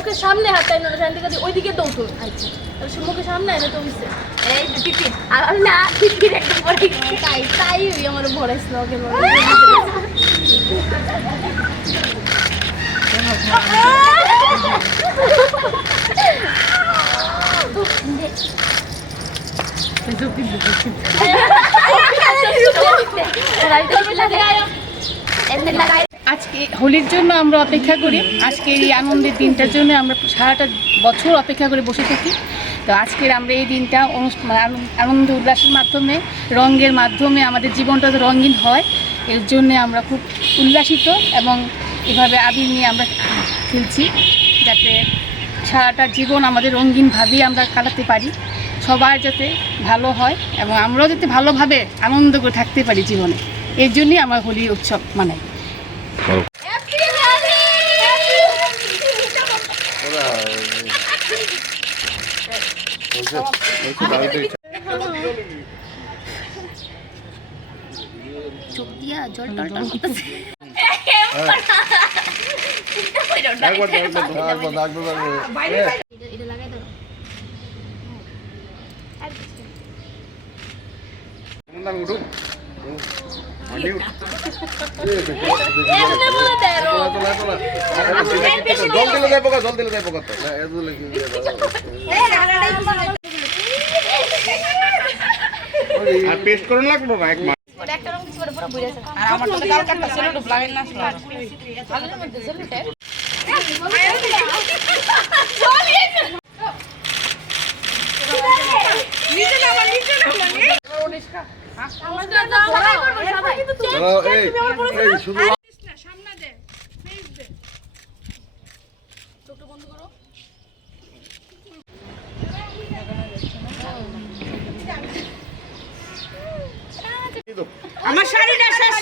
মুখের সামনে হাতটা এনে ফ্যান থেকে ওইদিকে দৌড়তো। আচ্ছা তাহলে সে মুখের সামনে এনে তো হইছে এই টিপি আর না টিপির একটা পরে তাই তাই আমার ভরাইছিল ওকে আজকে হোলির জন্য আমরা অপেক্ষা করি, আজকের এই আনন্দের দিনটার জন্য আমরা সারাটা বছর অপেক্ষা করে বসে থাকি। তো আজকের আমরা এই দিনটা আনন্দ উল্লাসের মাধ্যমে, রঙের মাধ্যমে আমাদের জীবনটা রঙিন হয়, এর জন্যে আমরা খুব উল্লাসিত এবং এভাবে আবির নিয়ে আমরা খেলছি যাতে সারাটা জীবন আমাদের রঙিনভাবেই আমরা কাটাতে পারি, সবার যাতে ভালো হয় এবং আমরাও যাতে ভালোভাবে আনন্দ করে থাকতে পারি জীবনে। এর জন্যই আমরা হোলি উৎসব মানাই। চোখ দিয়া জল টল করতেছে এটা লাগাই দাও পেস্ট করুন লাগবো না এক মাস একটা রং কিছু পুরো বইরা আছে আর আমার তো কাল কাটটা ছিল তো লাগাই না আসলে ভালোর মধ্যে জলটা আমার শাড়িটা শেষ।